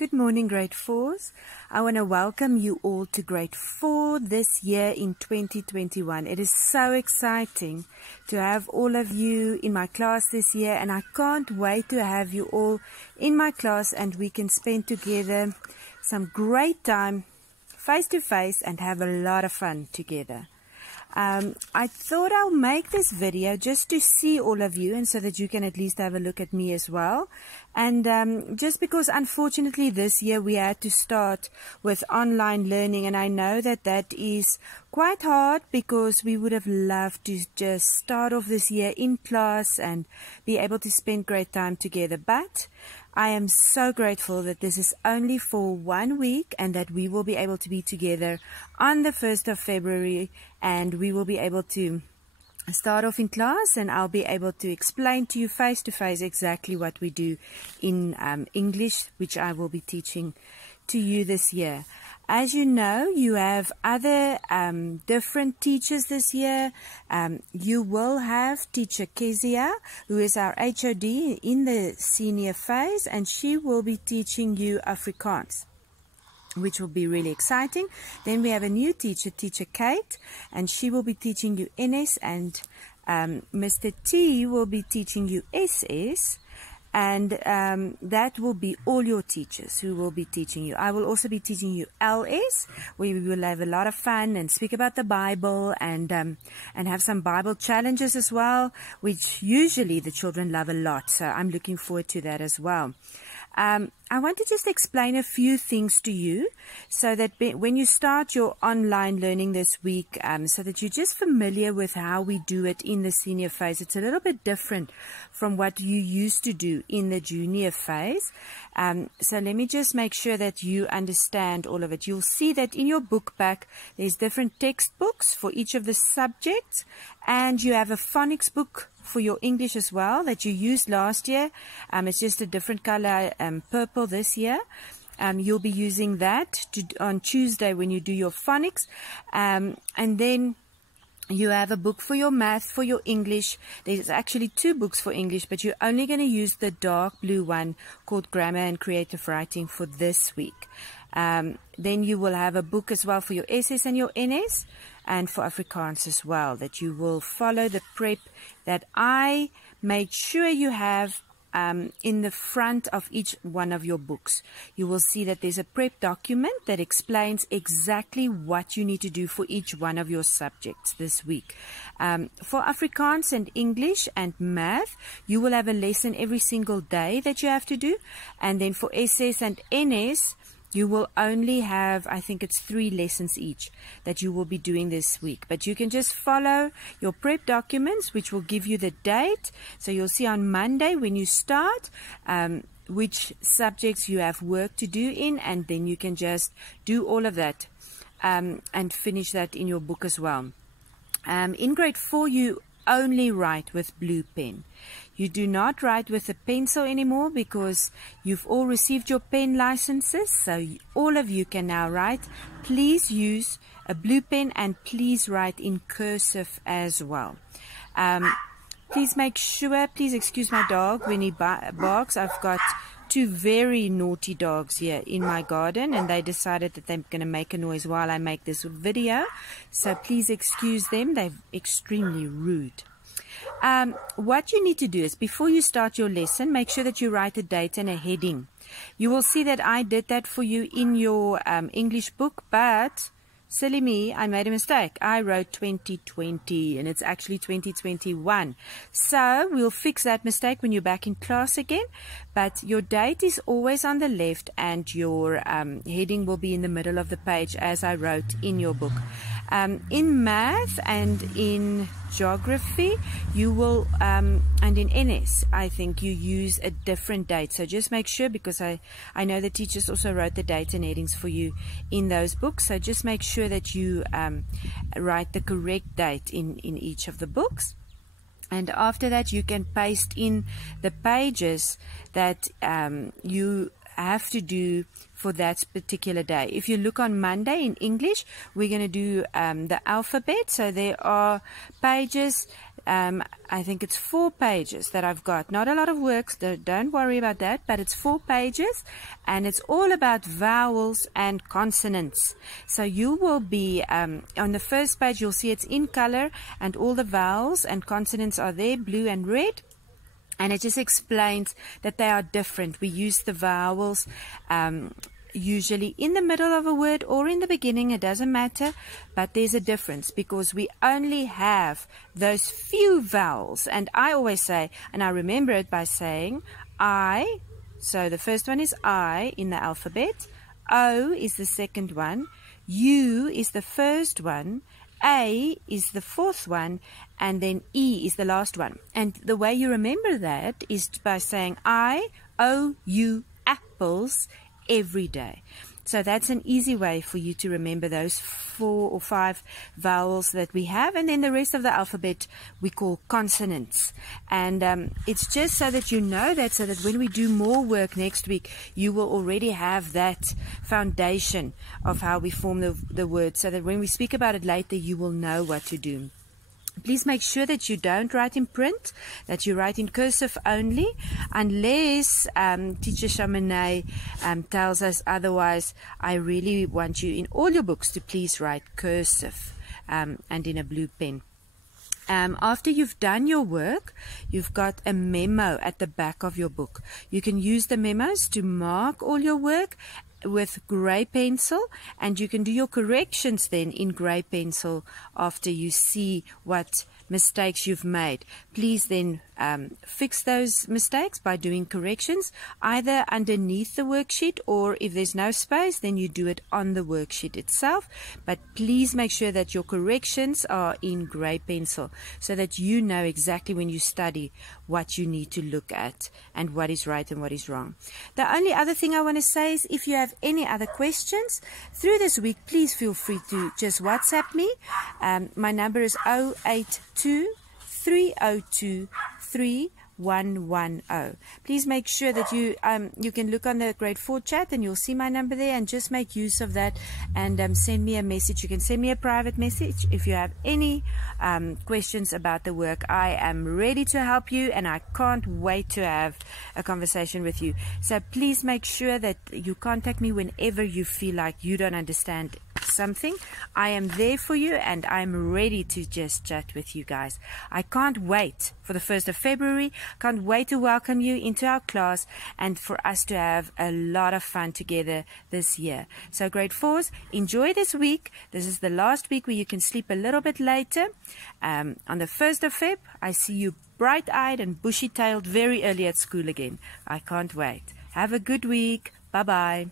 Good morning, grade 4s. I want to welcome you all to grade 4 this year in 2021. It is so exciting to have all of you in my class this year, and I can't wait to have you all in my class and we can spend together some great time face to face and have a lot of fun together. I thought I'll make this video just to see all of you and so that you can at least have a look at me as well. And just because unfortunately this year we had to start with online learning, and I know that that is quite hard because we would have loved to just start off this year in class and be able to spend great time together. But I am so grateful that this is only for 1 week and that we will be able to be together on the 1st of February, and we will be able to start off in class and I'll be able to explain to you face to face exactly what we do in English, which I will be teaching to you this year. As you know, you have other different teachers this year. You will have teacher Kezia, who is our HOD in the senior phase, and she will be teaching you Afrikaans, which will be really exciting. Then we have a new teacher, teacher Kate, and she will be teaching you NS, and Mr. T will be teaching you SS. And that will be all your teachers who will be teaching you. I will also be teaching you LS, where we will have a lot of fun and speak about the Bible and have some Bible challenges as well, which usually the children love a lot. So I'm looking forward to that as well. I want to just explain a few things to you so that when you start your online learning this week, so that you're just familiar with how we do it in the senior phase. It's a little bit different from what you used to do in the junior phase. So let me just make sure that you understand all of it. You'll see that in your book pack, there's different textbooks for each of the subjects, and you have a phonics book for your English as well that you used last year. It's just a different color, purple this year. You'll be using that on Tuesday when you do your phonics. And then you have a book for your math, for your English. There's actually 2 books for English, but you're only going to use the dark blue one called Grammar and Creative Writing for this week. Then you will have a book as well for your SS and your NS, and for Afrikaans as well, that you will follow the prep that I made sure you have in the front of each one of your books. You will see that there's a prep document that explains exactly what you need to do for each one of your subjects this week. For Afrikaans and English and math, you will have a lesson every single day that you have to do. And then for SS and NS, you will only have, I think it's 3 lessons each that you will be doing this week. But you can just follow your prep documents, which will give you the date. So you'll see on Monday when you start which subjects you have work to do in, and then you can just do all of that and finish that in your book as well. In grade 4, you only write with blue pen. You do not write with a pencil anymore because you've all received your pen licenses, so all of you can now write. Please use a blue pen and please write in cursive as well. Please make sure, please excuse my dog when he barks. I've got 2 very naughty dogs here in my garden, and they decided that they're going to make a noise while I make this video. So please excuse them. They're extremely rude. What you need to do is, before you start your lesson, make sure that you write a date and a heading. You will see that I did that for you in your English book, but silly me, I made a mistake. I wrote 2020 and it's actually 2021. So we'll fix that mistake when you're back in class again. But your date is always on the left and your heading will be in the middle of the page as I wrote in your book. In math and in geography, you will, and in NS, I think you use a different date. So just make sure, because I know the teachers also wrote the dates and headings for you in those books. So just make sure that you write the correct date in each of the books. And after that, you can paste in the pages that you have to do for that particular day. If you look on Monday in English, we're going to do the alphabet. So there are pages I think it's 4 pages that I've got. Not a lot of work, don't worry about that, but it's 4 pages, and it's all about vowels and consonants. So you will be, on the first page, you'll see it's in color, and all the vowels and consonants are there, blue and red. And it just explains that they are different. We use the vowels usually in the middle of a word or in the beginning, it doesn't matter, but there's a difference because we only have those few vowels. And I always say, and I remember it by saying I, so the first one is I in the alphabet, O is the second one, U is the first one, A is the fourth one, and then E is the last one. And the way you remember that is by saying I, O, U, apples, every day. So that's an easy way for you to remember those 4 or 5 vowels that we have, and then the rest of the alphabet we call consonants. And it's just so that you know that, so that when we do more work next week, you will already have that foundation of how we form the word, so that when we speak about it later, you will know what to do. Please make sure that you don't write in print, that you write in cursive only, unless Teacher Chamonix tells us otherwise. I really want you in all your books to please write cursive and in a blue pen. After you've done your work, you've got a memo at the back of your book. You can use the memos to mark all your work with grey pencil, and you can do your corrections then in grey pencil after you see what mistakes you've made. Please then fix those mistakes by doing corrections either underneath the worksheet, or if there's no space, then you do it on the worksheet itself. But please make sure that your corrections are in grey pencil, so that you know exactly when you study what you need to look at and what is right and what is wrong. The only other thing I want to say is, if you have any other questions through this week, please feel free to just WhatsApp me. My number is 082 302 3110. Please make sure that you can look on the grade 4 chat, and you'll see my number there, and just make use of that and send me a message. You can send me a private message if you have any questions about the work. I am ready to help you, and I can't wait to have a conversation with you. So please make sure that you contact me whenever you feel like you don't understand something. I am there for you, and I'm ready to just chat with you guys. I can't wait for the 1st of February. Can't wait to welcome you into our class and for us to have a lot of fun together this year. So grade 4s, enjoy this week. This is the last week where you can sleep a little bit later. On the 1st of Feb, I see you bright-eyed and bushy-tailed very early at school again. I can't wait. Have a good week. Bye-bye.